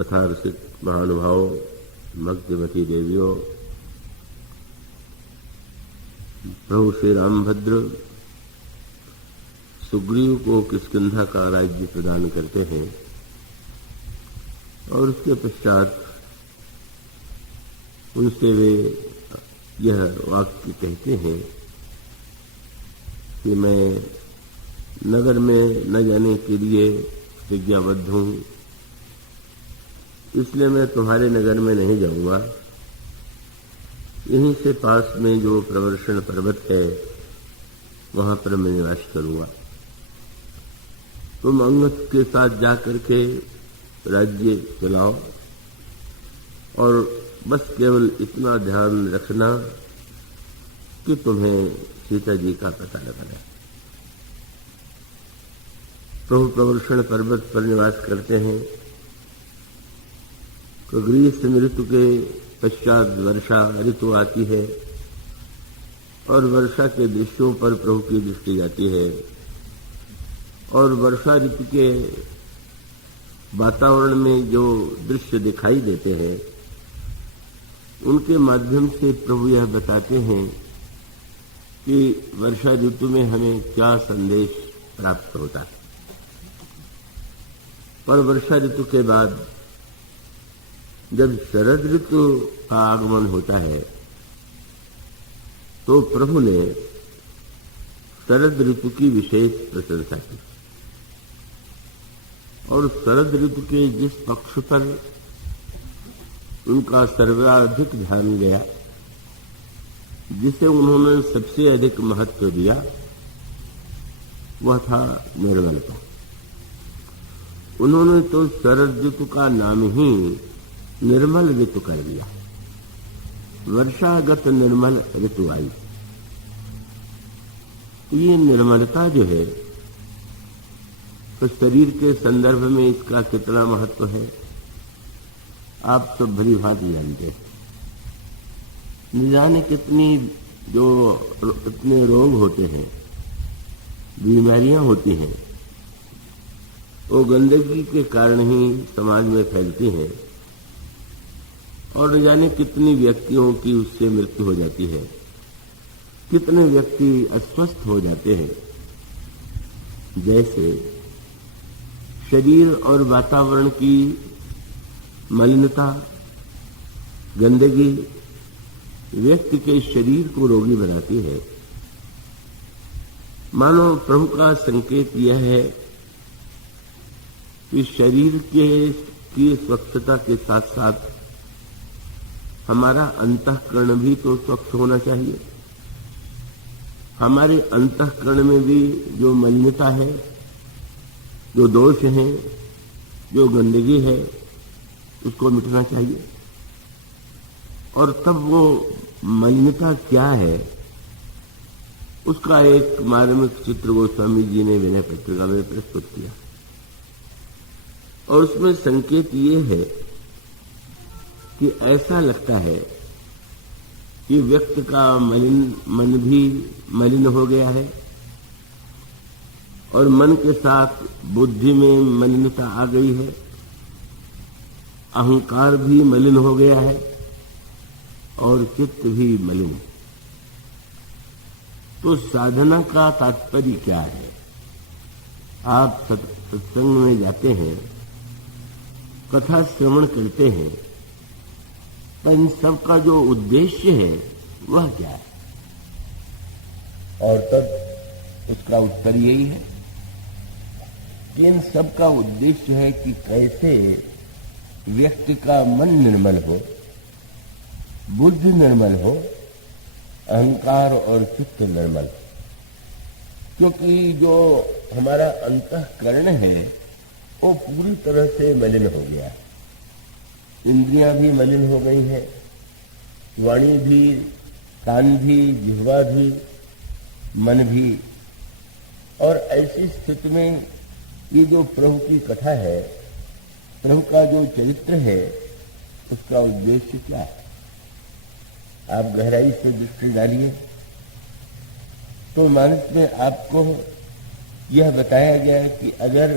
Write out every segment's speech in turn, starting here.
कथा रसिक महानुभाव, भक्तिमती देवियों, प्रभु श्री रामभद्र सुग्रीव को किष्किंधा का राज्य प्रदान करते हैं और उसके पश्चात उनसे वे यह वाक्य कहते हैं कि मैं नगर में न जाने के लिए प्रतिज्ञाबद्ध हूँ, इसलिए मैं तुम्हारे नगर में नहीं जाऊंगा। यहीं से पास में जो प्रवर्षण पर्वत है वहां पर मैं निवास करूंगा। तुम अंगद के साथ जाकर के राज्य चलाओ और बस केवल इतना ध्यान रखना कि तुम्हें सीता जी का पता लगा है। प्रभु प्रवर्षण पर्वत पर निवास करते हैं। तो ग्रीष्म ऋतु के पश्चात वर्षा ऋतु आती है और वर्षा के दृश्यों पर प्रभु की दृष्टि जाती है और वर्षा ऋतु के वातावरण में जो दृश्य दिखाई देते हैं उनके माध्यम से प्रभु यह बताते हैं कि वर्षा ऋतु में हमें क्या संदेश प्राप्त होता है। और वर्षा ऋतु के बाद जब शरद ऋतु का आगमन होता है तो प्रभु ने शरद ऋतु की विशेष प्रशंसा की और शरद ऋतु के जिस पक्ष पर उनका सर्वाधिक ध्यान गया, जिसे उन्होंने सबसे अधिक महत्व दिया, वह था निर्मलता। उन्होंने तो शरद ऋतु का नाम ही निर्मल ऋतु कर दिया। वर्षागत निर्मल ऋतु आई। ये निर्मलता जो है तो शरीर के संदर्भ में इसका कितना महत्व है आप सब भली भांति जानते हैं। न जाने कितनी जो इतने रोग होते हैं, बीमारियां होती हैं, वो गंदगी के कारण ही समाज में फैलती हैं और न जाने कितनी व्यक्तियों की उससे मृत्यु हो जाती है, कितने व्यक्ति अस्वस्थ हो जाते हैं। जैसे शरीर और वातावरण की मलिनता, गंदगी व्यक्ति के शरीर को रोगी बनाती है। मानो प्रभु का संकेत यह है कि शरीर की स्वच्छता के साथ साथ हमारा अंतःकरण भी तो स्वच्छ होना चाहिए। हमारे अंतःकरण में भी जो मलिनता है, जो दोष है, जो गंदगी है, उसको मिटना चाहिए। और तब वो मलिनता क्या है उसका एक मार्मिक चित्र गोस्वामी जी ने विनय पत्रिका में प्रस्तुत किया और उसमें संकेत ये है कि ऐसा लगता है कि व्यक्ति का मन भी मलिन हो गया है और मन के साथ बुद्धि में मलिनता आ गई है, अहंकार भी मलिन हो गया है और चित्त भी मलिन। तो साधना का तात्पर्य क्या है? आप सत्संग में जाते हैं, कथा श्रवण करते हैं, पर इन सब का जो उद्देश्य है वह क्या है? और तब उसका उत्तर यही है कि इन सब का उद्देश्य है कि कैसे व्यक्ति का मन निर्मल हो, बुद्धि निर्मल हो, अहंकार और चित्त निर्मल। क्योंकि जो हमारा अंतःकरण है वो पूरी तरह से मलिन हो गया है। इंद्रियां भी मलिन हो गई हैं, वाणी भी, कान भी, जिह्वा भी, मन भी। और ऐसी स्थिति में ये जो प्रभु की कथा है, प्रभु का जो चरित्र है, उसका उद्देश्य क्या है? आप गहराई से दृष्टि डालिए तो मानस में आपको यह बताया गया कि अगर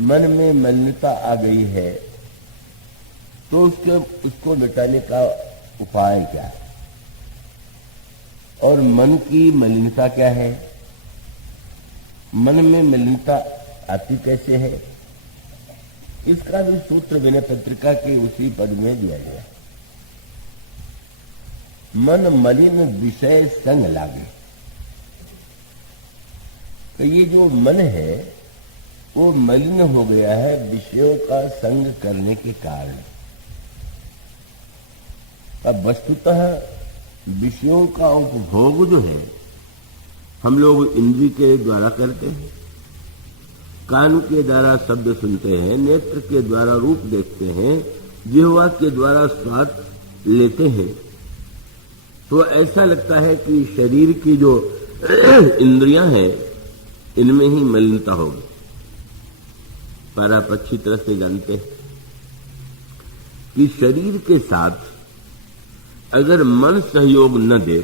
मन में मलिनता आ गई है तो उसको मिटाने का उपाय क्या है? और मन की मलिनता क्या है? मन में मलिनता आती कैसे है? इसका भी सूत्र विनय पत्रिका के उसी पद में दिया गया। मन मलिन विषय संग लागे। तो ये जो मन है वो मलिन हो गया है विषयों का संग करने के कारण। अब वस्तुतः विषयों का उपभोग जो है हम लोग इंद्रिय के द्वारा करते हैं, कान के द्वारा शब्द सुनते हैं, नेत्र के द्वारा रूप देखते हैं, जिह्वा के द्वारा स्वाद लेते हैं। तो ऐसा लगता है कि शरीर की जो इंद्रियां हैं इनमें ही मलिनता होगी। पर आप अच्छी तरह से जानते हैं कि शरीर के साथ अगर मन सहयोग न दे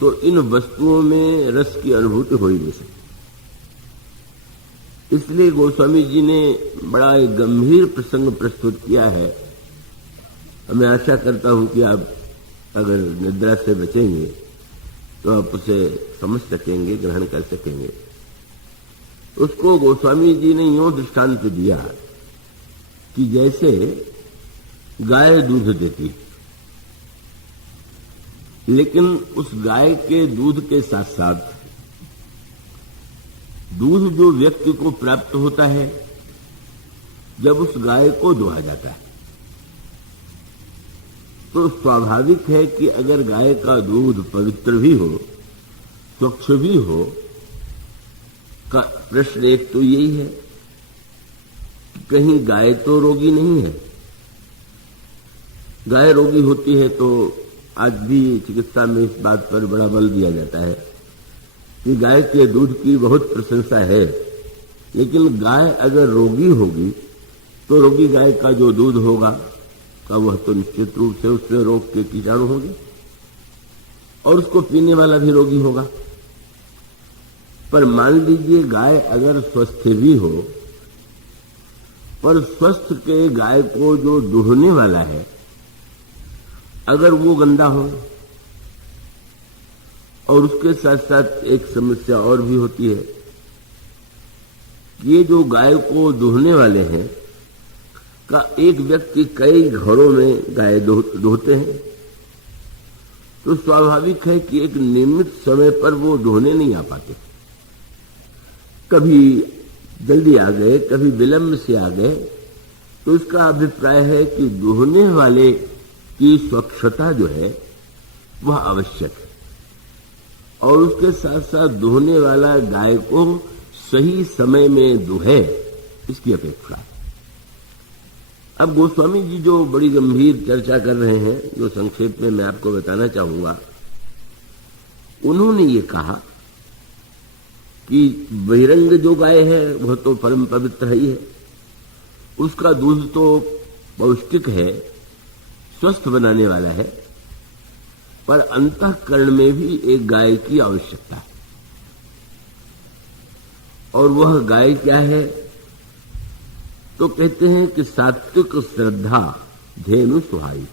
तो इन वस्तुओं में रस की अनुभूति हो ही नहीं सकती। इसलिए गोस्वामी जी ने बड़ा एक गंभीर प्रसंग प्रस्तुत किया है। मैं आशा करता हूं कि आप अगर निद्रा से बचेंगे तो आप उसे समझ सकेंगे, ग्रहण कर सकेंगे। उसको गोस्वामी जी ने यूं दृष्टांत दिया कि जैसे गाय दूध देती, लेकिन उस गाय के दूध के साथ साथ दूध जो व्यक्ति को प्राप्त होता है जब उस गाय को दुहा जाता है, तो स्वाभाविक है कि अगर गाय का दूध पवित्र भी हो, स्वच्छ भी हो, का प्रश्न एक तो यही है कि कहीं गाय तो रोगी नहीं है। गाय रोगी होती है तो आज भी चिकित्सा में इस बात पर बड़ा बल दिया जाता है कि गाय के दूध की बहुत प्रशंसा है, लेकिन गाय अगर रोगी होगी तो रोगी गाय का जो दूध होगा का वह तो निश्चित रूप से उससे रोग के कीटाणु होंगे और उसको पीने वाला भी रोगी होगा। पर मान लीजिए गाय अगर स्वस्थ भी हो, पर स्वस्थ के गाय को जो दूहने वाला है अगर वो गंदा हो, और उसके साथ साथ एक समस्या और भी होती है कि ये जो गाय को दूहने वाले हैं का एक व्यक्ति कई घरों में गाय दूहते हैं, तो स्वाभाविक है कि एक नियमित समय पर वो दूहने नहीं आ पाते। कभी जल्दी आ गए, कभी विलंब से आ गए, तो इसका अभिप्राय है कि दूहने वाले की स्वच्छता जो है वह आवश्यक है और उसके साथ साथ दूहने वाला गाय को सही समय में दूहे, इसकी अपेक्षा। अब गोस्वामी जी जो बड़ी गंभीर चर्चा कर रहे हैं, जो संक्षेप में मैं आपको बताना चाहूंगा, उन्होंने ये कहा कि बहिरंग जो गाय है वह तो परम पवित्र ही है, उसका दूध तो पौष्टिक है, स्वस्थ बनाने वाला है, पर अंतःकरण में भी एक गाय की आवश्यकता है। और वह गाय क्या है? तो कहते हैं कि सात्विक श्रद्धा धेनु सुहाई।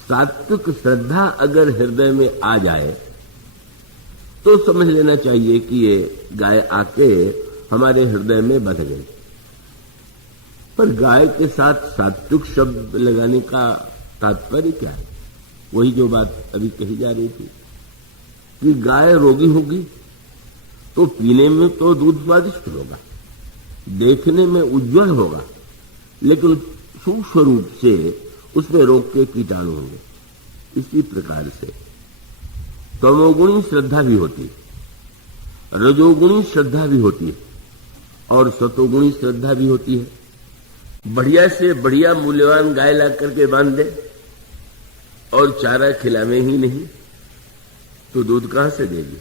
सात्विक श्रद्धा अगर हृदय में आ जाए तो समझ लेना चाहिए कि ये गाय आके हमारे हृदय में बंध गई। पर गाय के साथ सात्विक शब्द लगाने का तात्पर्य क्या है? वही जो बात अभी कही जा रही थी कि गाय रोगी होगी तो पीने में तो दूध स्वादिष्ट होगा, देखने में उज्जवल होगा, लेकिन सूक्ष्म रूप से उसमें रोग के कीटाणु होंगे। इसी प्रकार से तमोगुणी श्रद्धा भी होती है, रजोगुणी श्रद्धा भी होती है और सतोगुणी श्रद्धा भी होती है। बढ़िया से बढ़िया मूल्यवान गाय ला करके बांध दे और चारा खिलावे ही नहीं तो दूध कहां से देगी?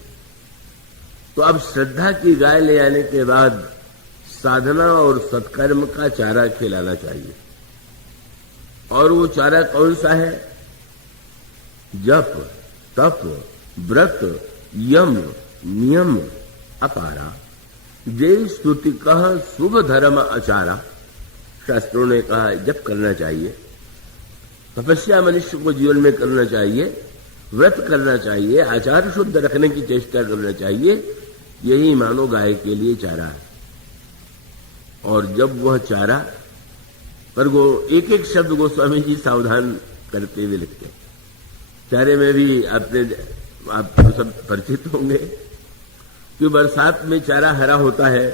तो अब श्रद्धा की गाय ले आने के बाद साधना और सत्कर्म का चारा खिलाना चाहिए। और वो चारा कौन सा है? जप, तप, व्रत, यम, नियम, अपारा, जय स्तुति कह शुभ धर्म आचारा, शास्त्रों ने कहा जप करना चाहिए, तपस्या मनुष्य को जीवन में करना चाहिए, व्रत करना चाहिए, आचार शुद्ध रखने की चेष्टा करना चाहिए, यही मानो गाय के लिए चारा है। और जब वह चारा पर वो एक एक शब्द गोस्वामी जी सावधान करते हुए लिखते, चारे में भी आप सब परिचित होंगे कि बरसात में चारा हरा होता है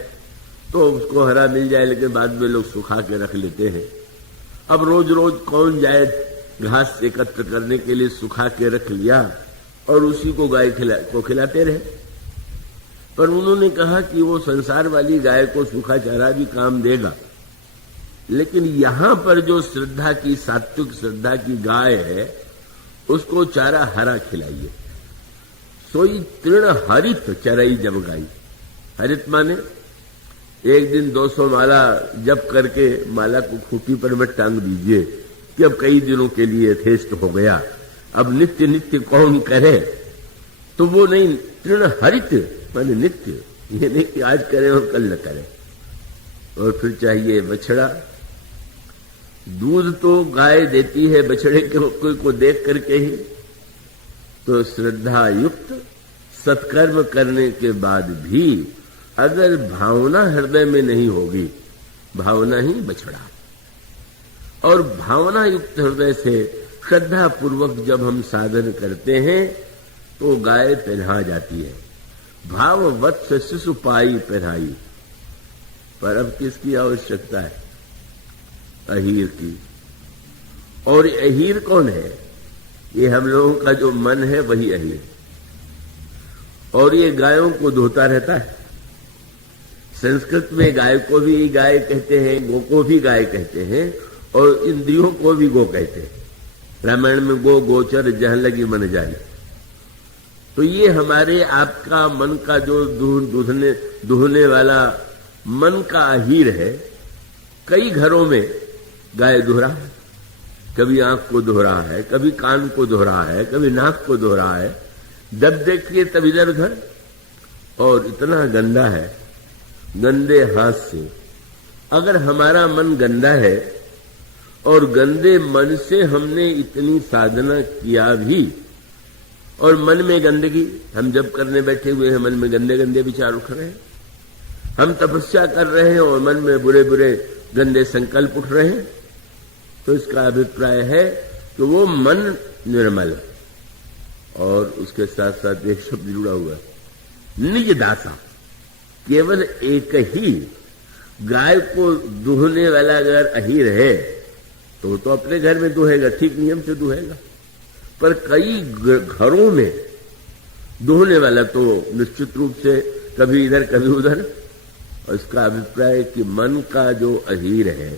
तो उसको हरा मिल जाए, लेकिन बाद में लोग सुखा के रख लेते हैं। अब रोज रोज कौन जाए घास एकत्र करने के लिए, सुखा के रख लिया और उसी को गाय को खिलाते रहे। पर उन्होंने कहा कि वो संसार वाली गाय को सूखा चारा भी काम देगा, लेकिन यहां पर जो श्रद्धा की, सात्विक श्रद्धा की गाय है, उसको चारा हरा खिलाइए। सोई तृण हरित चराई जब गाई। हरित माने एक दिन 200 माला जप करके माला को खूंटी पर मत टांग दीजिए कि अब कई दिनों के लिए यथेष्ट हो गया, अब नित्य नित्य कौन करे, तो वो नहीं। तृण हरित माने नित्य, ये नहीं कि आज करें और कल न करें। और फिर चाहिए बछड़ा। दूध तो गाय देती है बछड़े को देख करके ही, तो श्रद्धा युक्त सत्कर्म करने के बाद भी अगर भावना हृदय में नहीं होगी, भावना ही बछड़ा। और भावना युक्त हृदय से श्रद्धा पूर्वक जब हम साधन करते हैं तो गाय पहना जाती है। भाव वत्स शिशु पाई पहनाई। पर अब किसकी आवश्यकता है? अहीर की। और अहीर कौन है? ये हम लोगों का जो मन है वही अहीर। और ये गायों को धोता रहता है। संस्कृत में गाय को भी गाय कहते हैं, गो को भी गाय कहते हैं, और इंद्रियों को भी गो कहते हैं। रामायण में गो गोचर जह लगी मन जाए। तो ये हमारे आपका मन का जो दूहने वाला मन का अहीर है। कई घरों में गाय दुह रहा है, कभी आंख को दुह रहा है, कभी कान को दुह रहा है, कभी नाक को दुह रहा है। जब देखिए तब इधर उधर, और इतना गंदा है, गंदे हाथ से। अगर हमारा मन गंदा है और गंदे मन से हमने इतनी साधना किया भी, और मन में गंदगी, हम जब करने बैठे हुए हैं मन में गंदे गंदे विचार उठ रहे हैं, हम तपस्या कर रहे हैं और मन में बुरे बुरे गंदे संकल्प उठ रहे हैं, तो इसका अभिप्राय है कि वो मन निर्मल है। और उसके साथ साथ एक शब्द जुड़ा हुआ है, निज दासा। केवल एक ही गाय को दूहने वाला अगर अहीर है तो अपने घर में दूहेगा, ठीक नियम से दूहेगा। पर कई घरों में दूहने वाला तो निश्चित रूप से कभी इधर कभी उधर। और इसका अभिप्राय कि मन का जो अहीर है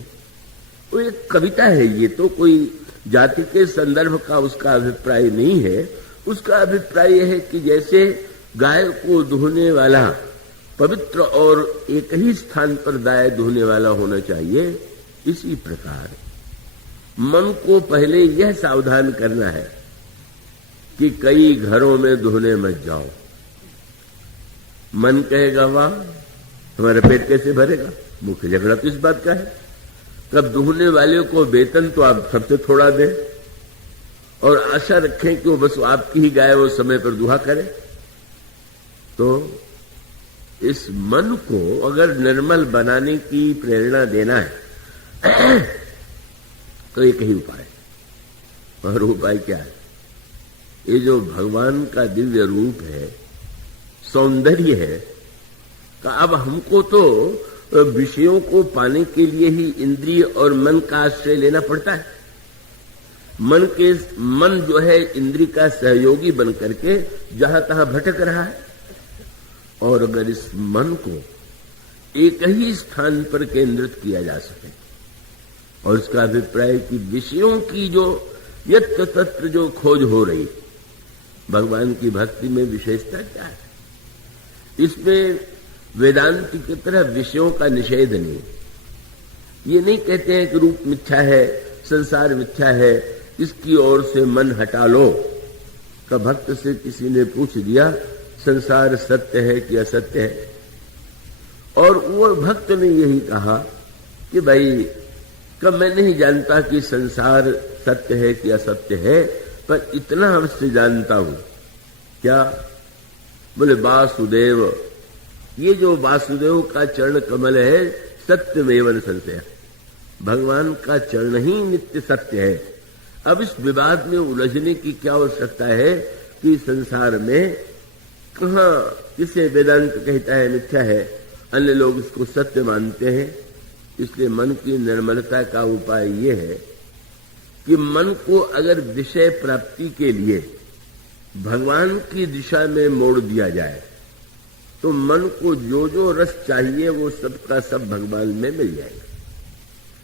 वो एक कविता है। ये तो कोई जाति के संदर्भ का उसका अभिप्राय नहीं है। उसका अभिप्राय यह है कि जैसे गाय को दूहने वाला पवित्र और एक ही स्थान पर गाय दूहने वाला होना चाहिए, इसी प्रकार मन को पहले यह सावधान करना है कि कई घरों में दूहने मत जाओ। मन कहेगा वाह हमारा पेट कैसे भरेगा, मुख्य झगड़ा तो इस बात का है। तब दूहने वाले को वेतन तो आप सबसे थोड़ा दें और आशा रखें कि वो बस आपकी ही गाय वो समय पर दुहा करे। तो इस मन को अगर निर्मल बनाने की प्रेरणा देना है तो एक ही उपाय है। और उपाय क्या है? ये जो भगवान का दिव्य रूप है, सौंदर्य है, तो अब हमको तो विषयों को पाने के लिए ही इंद्रिय और मन का आश्रय लेना पड़ता है। मन जो है इंद्रिय का सहयोगी बन करके जहां तहां भटक रहा है। और अगर इस मन को एक ही स्थान पर केंद्रित किया जा सके, और इसका अभिप्राय कि विषयों की जो यत्र तत्र जो खोज हो रही, भगवान की भक्ति में विशेषता क्या है? इसमें वेदांत की तरह विषयों का निषेध नहीं। ये नहीं कहते हैं कि रूप मिथ्या है, संसार मिथ्या है, इसकी ओर से मन हटा लो। का भक्त से किसी ने पूछ दिया संसार सत्य है कि असत्य है, और वो भक्त ने यही कहा कि भाई कि मैं नहीं जानता कि संसार सत्य है कि असत्य है, पर इतना अवश्य जानता हूं। क्या? बोले वासुदेव, ये जो वासुदेव का चरण कमल है सत्यमेव न संशय, भगवान का चरण ही नित्य सत्य है। अब इस विवाद में उलझने की क्या आवश्यकता है कि संसार में कहां किसे वेदांत कहता है मिथ्या है, अन्य लोग इसको सत्य मानते हैं। इसलिए मन की निर्मलता का उपाय ये है कि मन को अगर विषय प्राप्ति के लिए भगवान की दिशा में मोड़ दिया जाए तो मन को जो जो रस चाहिए वो सब का सब भगवान में मिल जाएगा।